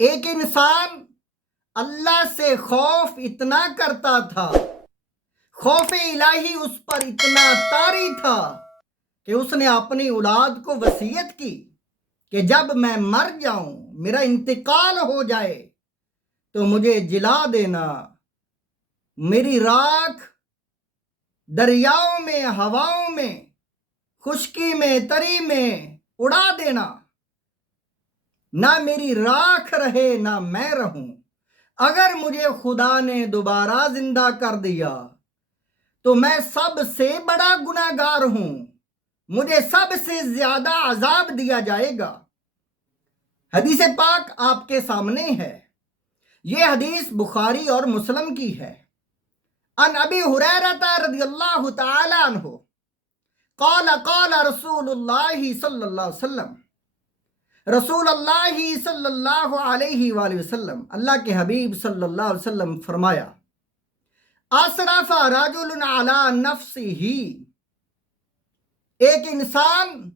ایک انسان اللہ سے خوف اتنا کرتا تھا، خوف الہی اس پر اتنا طاری تھا کہ اس نے اپنی اولاد کو وصیت کی کہ جب میں مر جاؤں، میرا انتقال ہو جائے تو مجھے جلا دینا، میری راکھ دریاؤں میں، ہواؤں میں، خشکی میں، تری میں اڑا دینا، نہ میری راکھ رہے نہ میں رہوں۔ اگر مجھے خدا نے دوبارہ زندہ کر دیا تو میں سب سے بڑا گناہگار ہوں، مجھے سب سے زیادہ عذاب دیا جائے گا۔ حدیث پاک آپ کے سامنے ہے، یہ حدیث بخاری اور مسلم کی ہے۔ عن ابی ہریرہ رضی اللہ تعالی عنہ قال قال رسول اللہ صلی اللہ علیہ وسلم، رسول اللہ صلی اللہ علیہ وآلہ وسلم، اللہ کے حبیب صلی اللہ علیہ وسلم فرمایا، اسرف رجل علی نفسہ، ایک انسان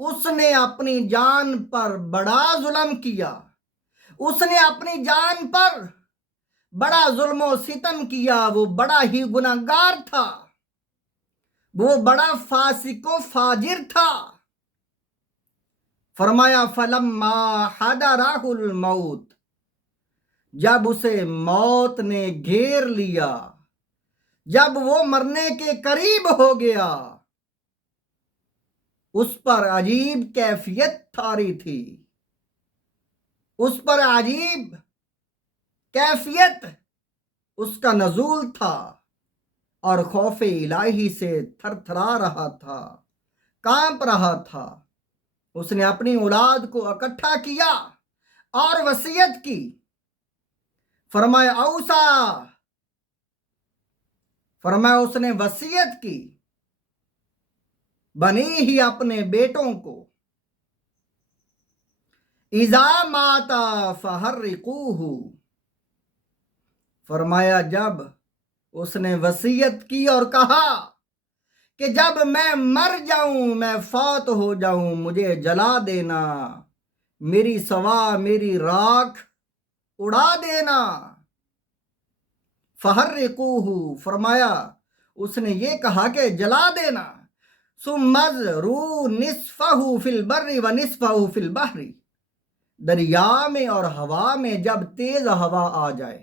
اس نے اپنی جان پر بڑا ظلم کیا، اس نے اپنی جان پر بڑا ظلم و ستم کیا، وہ بڑا ہی گناہگار تھا، وہ بڑا فاسق و فاجر تھا۔ فرمایا فلما حضرہ الموت، جب اسے موت نے گھیر لیا، جب وہ مرنے کے قریب ہو گیا، اس پر عجیب کیفیت طاری تھی، اس پر عجیب کیفیت اس کا نزول تھا، اور خوف الہی سے تھر تھرا رہا تھا، کانپ رہا تھا۔ اس نے اپنی اولاد کو اکٹھا کیا اور وصیت کی، فرمایا اوصا، فرمایا اس نے وصیت کی بنی ہی اپنے بیٹوں کو، اذا مات فحرقوہ، فرمایا جب اس نے وصیت کی اور کہا کہ جب میں مر جاؤں، میں فوت ہو جاؤں، مجھے جلا دینا، میری سوا میری راکھ اڑا دینا، فحرقوہ، فرمایا اس نے یہ کہا کہ جلا دینا، ثم اذروا نصفہ فی البر ونصفہ فی البحر، دریا میں اور ہوا میں جب تیز ہوا آ جائے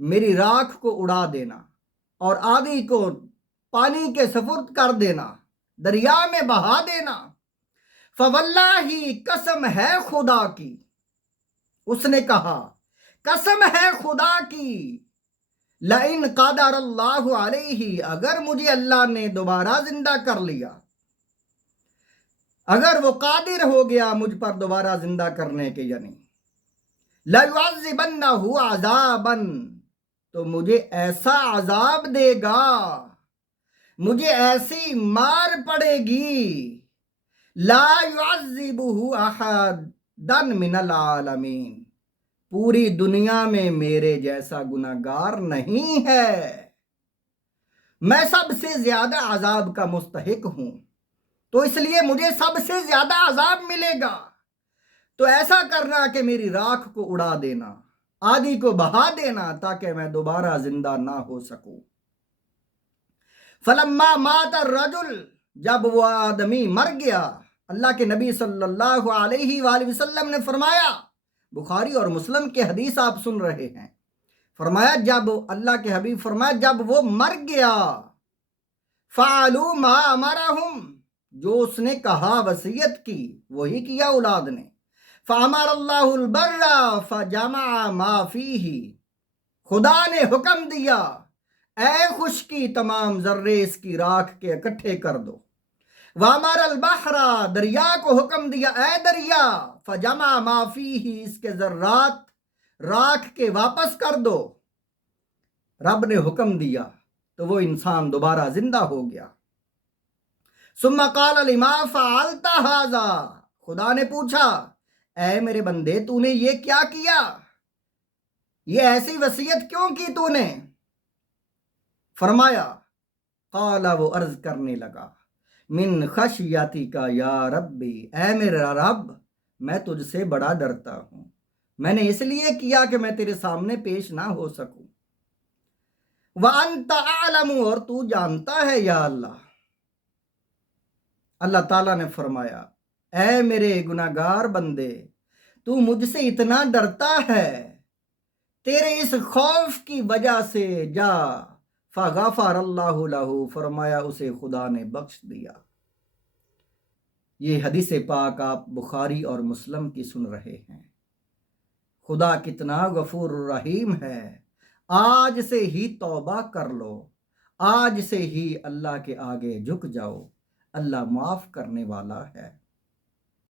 میری راکھ کو اڑا دینا اور آدھی کو پانی کے سپرد کر دینا، دریا میں بہا دینا۔ فواللہ، قسم ہے خدا کی، اس نے کہا قسم ہے خدا کی، لئن قدر اللہ علیہ، اگر مجھے اللہ نے دوبارہ زندہ کر لیا، اگر وہ قادر ہو گیا مجھ پر دوبارہ زندہ کرنے کے، یعنی لَيُعَذِّبَنَّهُ عَذَابًا، تو مجھے ایسا عذاب دے گا، مجھے ایسی مار پڑے گی، لا يعذبه احدا من العالمین، پوری دنیا میں میرے جیسا گناہگار نہیں ہے، میں سب سے زیادہ عذاب کا مستحق ہوں، تو اس لیے مجھے سب سے زیادہ عذاب ملے گا۔ تو ایسا کرنا کہ میری راکھ کو اڑا دینا، آدھی کو بہا دینا، تاکہ میں دوبارہ زندہ نہ ہو سکوں۔ فلما مات الرجل، جب وہ آدمی مر گیا، اللہ کے نبی صلی اللہ علیہ وآلہ وسلم نے فرمایا، بخاری اور مسلم کے حدیث آپ سن رہے ہیں، فرمایا جب اللہ کے حبیب فرمایا جب وہ مر گیا، فعلوا ما امرہم، جو اس نے کہا وصیت کی وہی کیا اولاد نے، فامر اللہ البر فجمع ما فیہ، خدا نے حکم دیا اے خشکی تمام ذرے اس کی راکھ کے اکٹھے کر دو، وامر البحر، دریا کو حکم دیا اے دریا فجمع ما فیہ، اس کے ذرات راکھ کے واپس کر دو، رب نے حکم دیا تو وہ انسان دوبارہ زندہ ہو گیا۔ ثم قال لما فعلت ھذا، خدا نے پوچھا اے میرے بندے تو نے یہ کیا کیا، یہ ایسی وصیت کیوں کی تو نے؟ فرمایا قال، وہ عرض کرنے لگا، من خشیتی کا یا ربی، اے میرا رب میں تجھ سے بڑا ڈرتا ہوں، میں نے اس لیے کیا کہ میں تیرے سامنے پیش نہ ہو سکوں۔ وَأَنْتَ أَعْلَمُ، اور تو جانتا ہے یا اللہ۔ اللہ تعالیٰ نے فرمایا اے میرے گناہگار بندے، تو مجھ سے اتنا ڈرتا ہے، تیرے اس خوف کی وجہ سے جا فغفر اللہ لہ، فرمایا اسے خدا نے بخش دیا۔ یہ حدیث پاک آپ بخاری اور مسلم کی سن رہے ہیں۔ خدا کتنا غفور الرحیم ہے، آج سے ہی توبہ کر لو، آج سے ہی اللہ کے آگے جھک جاؤ، اللہ معاف کرنے والا ہے۔